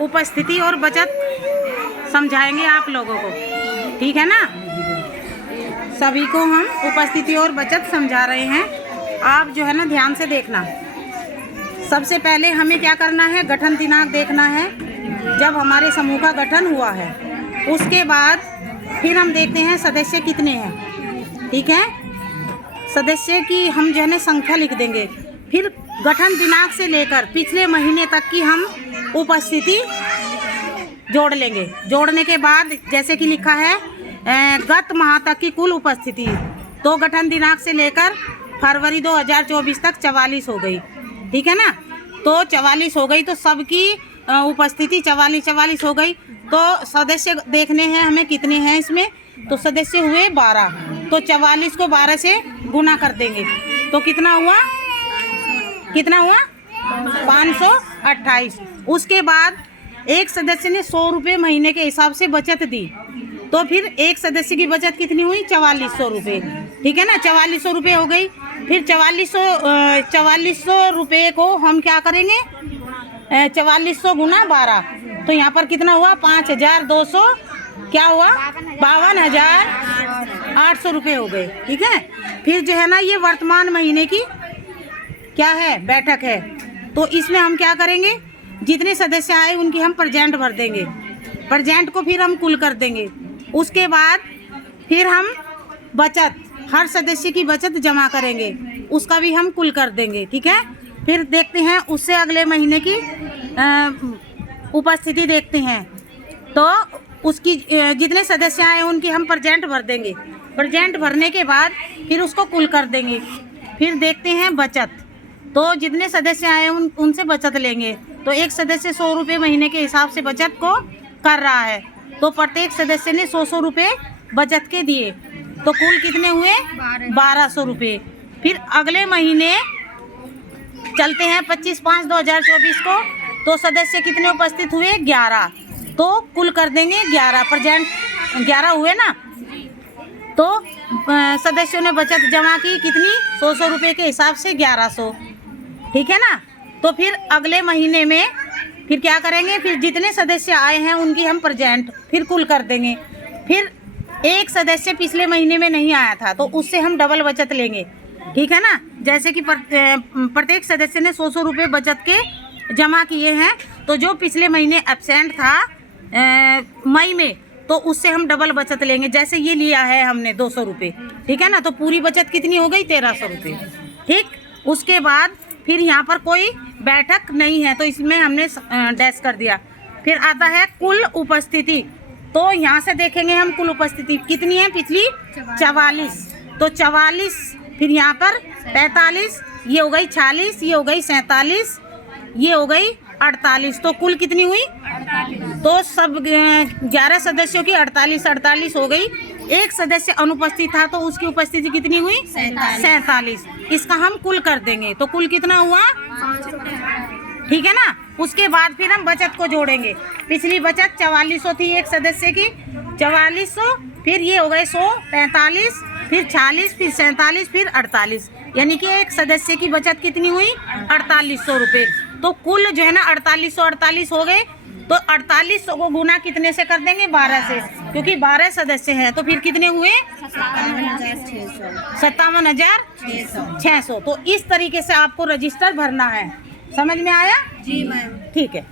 उपस्थिति और बचत समझाएंगे आप लोगों को, ठीक है ना। सभी को हम उपस्थिति और बचत समझा रहे हैं, आप जो है ना ध्यान से देखना। सबसे पहले हमें क्या करना है, गठन दिनांक देखना है जब हमारे समूह का गठन हुआ है। उसके बाद फिर हम देखते हैं सदस्य कितने हैं, ठीक है। सदस्य की हम जो है ना संख्या लिख देंगे। फिर गठन दिनांक से लेकर पिछले महीने तक की हम उपस्थिति जोड़ लेंगे। जोड़ने के बाद जैसे कि लिखा है गत माह तक की कुल उपस्थिति, तो गठन दिनांक से लेकर फरवरी 2024 तक 44 हो गई, ठीक है ना। तो 44 हो गई, तो सबकी उपस्थिति 44 हो गई। तो सदस्य देखने हैं हमें कितने हैं इसमें, तो सदस्य हुए 12। तो 44 को 12 से गुना कर देंगे तो कितना हुआ 528। उसके बाद एक सदस्य ने 100 रुपये महीने के हिसाब से बचत दी, तो फिर एक सदस्य की बचत कितनी हुई 4400 रुपये, ठीक है ना। 4400 रुपये हो गई। फिर 4400 रुपये को हम क्या करेंगे, 4400 गुना 12, तो यहाँ पर कितना हुआ 5200, क्या हुआ 52,800 रुपये हो गए, ठीक है। फिर जो है ना ये वर्तमान महीने की क्या है बैठक है, तो इसमें हम क्या करेंगे, जितने सदस्य आए उनकी हम प्रेजेंट भर देंगे। प्रेजेंट को फिर हम कुल कर देंगे। उसके बाद फिर हम बचत, हर सदस्य की बचत जमा करेंगे, उसका भी हम कुल कर देंगे, ठीक है। फिर देखते हैं उससे अगले महीने की उपस्थिति देखते हैं, तो उसकी जितने सदस्य आए उनकी हम प्रेजेंट भर देंगे। प्रेजेंट भरने के बाद फिर उसको कुल कर देंगे। फिर देखते हैं बचत, तो जितने सदस्य आए उनसे बचत लेंगे। तो एक सदस्य 100 रुपये महीने के हिसाब से बचत को कर रहा है, तो प्रत्येक सदस्य ने 100 रुपये बचत के दिए, तो कुल कितने हुए 1200 रुपये। फिर अगले महीने चलते हैं 25/5/2024 को, तो सदस्य कितने उपस्थित हुए 11, तो कुल कर देंगे 11, प्रेजेंट 11 हुए ना। तो सदस्यों ने बचत जमा की कितनी 100 रुपये के हिसाब से 1100, ठीक है ना। तो फिर अगले महीने में फिर क्या करेंगे, फिर जितने सदस्य आए हैं उनकी हम प्रेजेंट फिर कुल कर देंगे। फिर एक सदस्य पिछले महीने में नहीं आया था, तो उससे हम डबल बचत लेंगे, ठीक है ना। जैसे कि प्रत्येक सदस्य ने 100 रुपये बचत के जमा किए हैं, तो जो पिछले महीने एब्सेंट था मई में, तो उससे हम डबल बचत लेंगे। जैसे ये लिया है हमने 200 रुपये, ठीक है ना, तो पूरी बचत कितनी हो गई 1300 रुपये, ठीक। उसके बाद फिर यहाँ पर कोई बैठक नहीं है, तो इसमें हमने डैश कर दिया। फिर आता है कुल उपस्थिति, तो यहाँ से देखेंगे हम कुल उपस्थिति कितनी है पिछली 44, तो 44, फिर यहाँ पर 45, ये हो गई 46, ये हो गई 47, ये हो गई 48, तो कुल कितनी हुई 48। तो सब 11 सदस्यों की 48 हो गई। एक सदस्य अनुपस्थित था, तो उसकी उपस्थिति कितनी हुई 47। इसका हम कुल कर देंगे, तो कुल कितना हुआ, ठीक है ना। उसके बाद फिर हम बचत को जोड़ेंगे। पिछली बचत 4400 थी एक सदस्य की, 4400, फिर ये हो गए 100, 45, फिर 46, फिर 47, फिर 48, यानी कि एक सदस्य की बचत कितनी हुई 4800 रुपये। तो कुल जो है ना 4848 हो गए। तो 4800 को गुना कितने से कर देंगे 12 से, क्योंकि 12 सदस्य हैं, तो फिर कितने हुए 57,600। तो इस तरीके से आपको रजिस्टर भरना है। समझ में आया? जी मैम। ठीक है।